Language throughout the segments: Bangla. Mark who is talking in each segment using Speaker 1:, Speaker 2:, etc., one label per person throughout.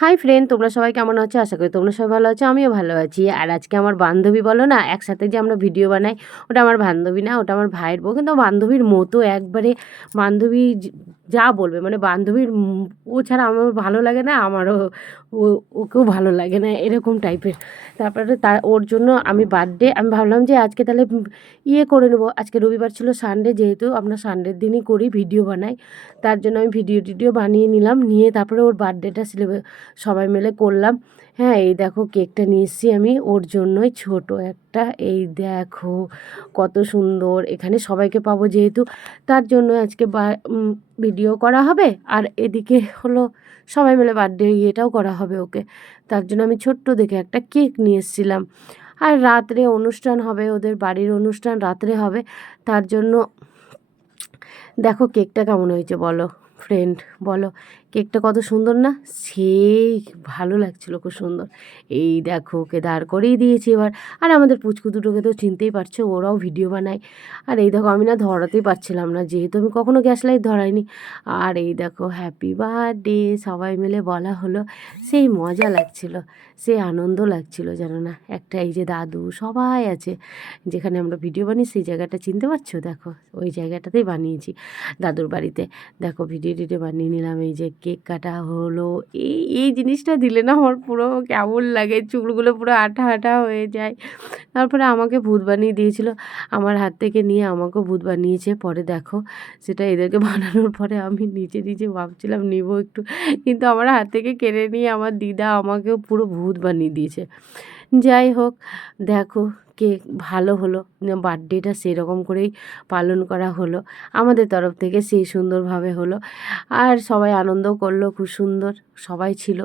Speaker 1: হাই ফ্রেন্ড তোমরা সবাই কেমন আছো? আশা করি তোমরা সবাই ভালো আছো, আমিও ভালো আছি। আর আজকে আমার বান্ধবী বলো না, একসাথে যে আমরা ভিডিও বানাই, ওটা আমার বান্ধবী না, ওটা আমার ভাইয়ের বউ। কিন্তু বান্ধবীর মতো একবারে বান্ধবী য- বলবে। মানে বান্ধবীর ও ছাড়া আমার ভালো লাগে না, আমারও ওকেও ভালো লাগে না, এরকম টাইপের। তারপরে তার ওর জন্য আমি বার্থডে, আমি ভাবলাম যে আজকে তাহলে ইয়ে করে নেব। আজকে রবিবার ছিল সানডে, যেহেতু আমরা সানডের দিনই করি, ভিডিও বানাই। তার জন্য আমি ভিডিও টিডিও বানিয়ে নিলাম, নিয়ে তারপরে ওর বার্থডেটা সবাই মিলে করলাম। হ্যাঁ এই দেখো কেকটা নিয়ে এসেছি আমি, ওর জন্যই ছোট একটা এই দেখো কত সুন্দর। এখানে সবাইকে পাবো যেহেতু, তার জন্য আজকে ভিডিও করা হবে। আর এদিকে হলো সবাই মিলে বার্থডে ইয়েটাও করা হবে ওকে। তার জন্য আমি ছোট্ট দেখে একটা কেক নিয়ে এসেছিলাম। আর রাত্রে অনুষ্ঠান হবে, ওদের বাড়ির অনুষ্ঠান রাত্রে হবে। তার জন্য দেখো কেকটা কেমন হয়েছে বলো। ফ্রেন্ড বলো কেকটা কত সুন্দর না? সেই ভালো লাগছিল, খুব সুন্দর। এই দেখো, ওকে দাঁড় করেই দিয়েছি এবার। আর আমাদের পুচকু দুটোকে তো চিনতেই পারছ, ওরাও ভিডিও বানায়। আর এই দেখো, আমি না ধরাতেই পারছিলাম না, যেহেতু আমি কখনো গ্যাস লাইট ধরাইনি। আর এই দেখো হ্যাপি বার্থডে সবাই মিলে বলা হলো, সেই মজা লাগছিল, সেই আনন্দ লাগছিল জানো না। একটা এই যে দাদু, সবাই আছে, যেখানে আমরা ভিডিও বানিয়ে সেই জায়গাটা চিনতে পারছ? দেখো, ওই জায়গাটাতেই বানিয়েছি দাদুর বাড়িতে। দেখো ভিডিও টিডিও বানিয়ে নিলাম। এই যে কেক কাটা হলো। এই এই জিনিসটা দিলে না আমার পুরো কেমন লাগে। চুলগুলো পুরো আঠা আঠা হয়ে যায়। তারপরে আমাকে ভূত বানিয়ে দিয়েছিল। আমার হাত থেকে নিয়ে আমাকেও ভূত বানিয়েছে। পরে দেখো, সেটা এদেরকে বানানোর পরে আমি নিজে নিজে ভাবছিলাম, নিব একটু। কিন্তু আমার হাত থেকে কেড়ে নিয়ে আমার দিদা আমাকেও পুরো ভূত বানিয়ে দিয়েছে। যাই হোক, দেখো কেক ভালো হলো, বার্থডেটা সেরকম করেই পালন করা হলো। আমাদের তরফ থেকে সেই সুন্দরভাবে হলো। আর সবাই আনন্দ করল, খুব সুন্দর সবাই ছিল।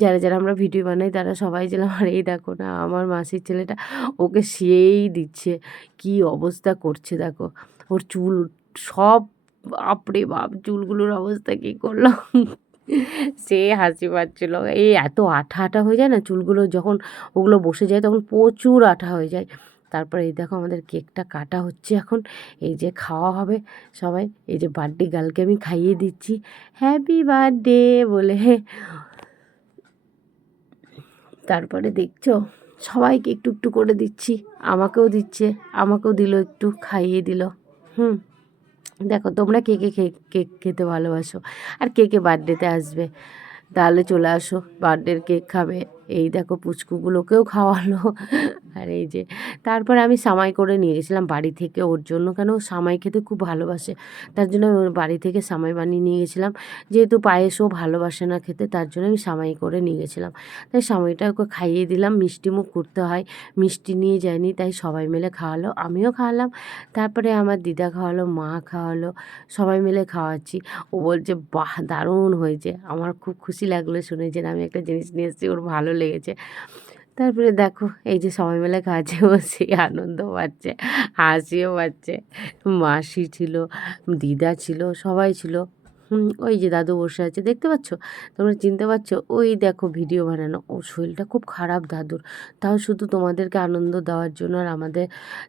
Speaker 1: যারা যারা আমরা ভিডিও বানাই, তারা সবাই ছিলাম আর এই দেখো না, আমার মাসির ছেলেটা ওকে সেই দিচ্ছে। কি অবস্থা করছে দেখো। ওর চুল, সব, বাপরে বাপ, চুলগুলোর অবস্থা কী করল সে হাসি পাচ্ছিল। এই এত আঠা আঠা হয়ে যায় না? চুলগুলো যখন ওগুলো বসে যায় তখন প্রচুর আঠা হয়ে যায়। তারপরে এই দেখো আমাদের কেকটা কাটা হচ্ছে এখন। এই যে খাওয়া হবে সবাই। এই যে বার্থডে গার্লকে আমি খাইয়ে দিচ্ছি। হ্যাপি বার্থডে বলে। তারপরে দেখছ সবাইকে একটু একটু করে দিচ্ছি। আমাকেও দিচ্ছে, আমাকেও দিল একটু, খাইয়ে দিল। হুম। দেখো, তোমরা কে কে কেক খেতে ভালোবাসো? আর কে কে বার্থডেতে আসবে? তাহলে চলে আসো বার্থডের কেক খাবে। এই দেখো পুচকুগুলোকেও খাওয়ালো। আর এই যে, তারপরে আমি সামাই করে নিয়ে গেছিলাম বাড়ি থেকে ওর জন্য, কেন ও সামাই খেতে খুব ভালোবাসে। তার জন্য আমি ওর বাড়ি থেকে সামাই বানিয়ে নিয়ে গেছিলাম। যেহেতু পায়েসও ভালোবাসে না খেতে, তার জন্য আমি সামাই করে নিয়ে গেছিলাম। তাই সামাইটা ওকে খাইয়ে দিলাম, মিষ্টি মুখ করতে হয়। মিষ্টি নিয়ে যায়নি, তাই সবাই মিলে খাওয়ালো, আমিও খাওয়ালাম। তারপরে আমার দিদা খাওয়ালো, মা খাওয়ালো, সবাই মিলে খাওয়াচ্ছি। ও বলছে, বাহ, দারুণ হয়েছে। আমার খুব খুশি লাগল শুনে যে, আমি একটা জিনিস নিয়ে এসেছি, ওর ভালো লেগেছে। তারপরে দেখো, এই যে সবাই মিলে কাজে বসে, আনন্দ পাচ্ছে, হাসিও পাচ্ছে। মাসি ছিল, দিদা ছিল, সবাই ছিল। ওই যে দাদু বসে আছে, দেখতে পাচ্ছ? তোমরা চিনতে পারছ ওই দেখো ভিডিও বানানো। ও শরীরটা খুব খারাপ দাদুর। তাও শুধু তোমাদেরকে আনন্দ দেওয়ার জন্য আর আমাদের,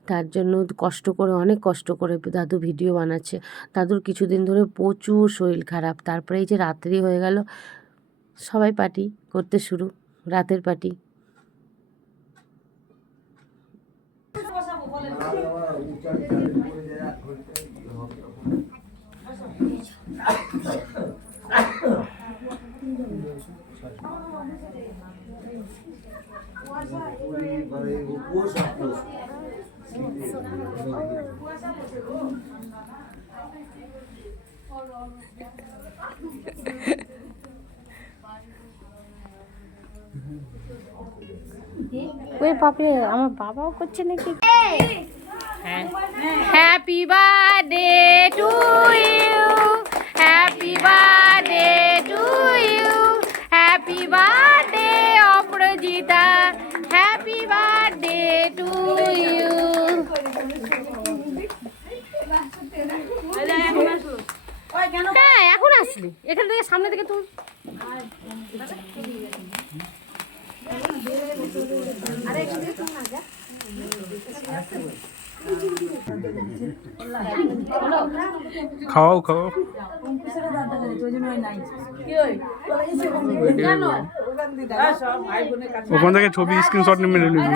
Speaker 1: তার জন্য কষ্ট করে, অনেক কষ্ট করে দাদু ভিডিও বানাচ্ছে। দাদুর কিছুদিন ধরে প্রচুর শরীর খারাপ। তারপরে এই যে রাত্রি হয়ে গেল, সবাই পার্টি করতে শুরু। রাতের পার্টি।
Speaker 2: ওই বাপরে আমার বাবাও করছে নাকি?
Speaker 1: Happy birthday to you happy birthday to you happy birthday Aparajita happy birthday to you হ্যাঁ এখন আসলি এখান থেকে সামনে থেকে তুই
Speaker 3: খাওয়াও খাওয়াও ওখান থেকে ছবি স্ক্রিনশট নিয়ে মেরে নিবি।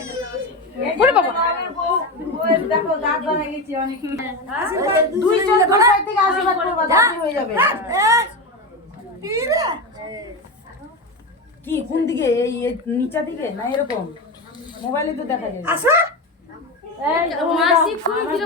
Speaker 2: নাও
Speaker 1: বাবা
Speaker 4: কি কোন দিকে? এই নিচা দিকে না এরকম? মোবাইলে তো দেখা যায়।
Speaker 2: আসা। কীরকম
Speaker 4: মাসি
Speaker 3: খুবই
Speaker 4: খিদে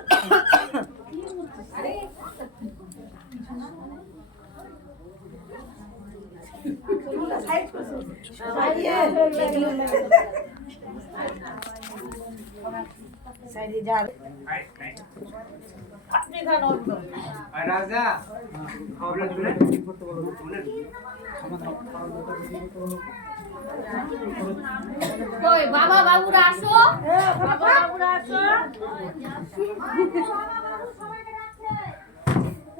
Speaker 4: যা আপনি খান
Speaker 2: কই বাবা বাবুরা আসো বাবা বাবুরা আসো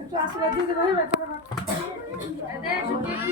Speaker 4: একটু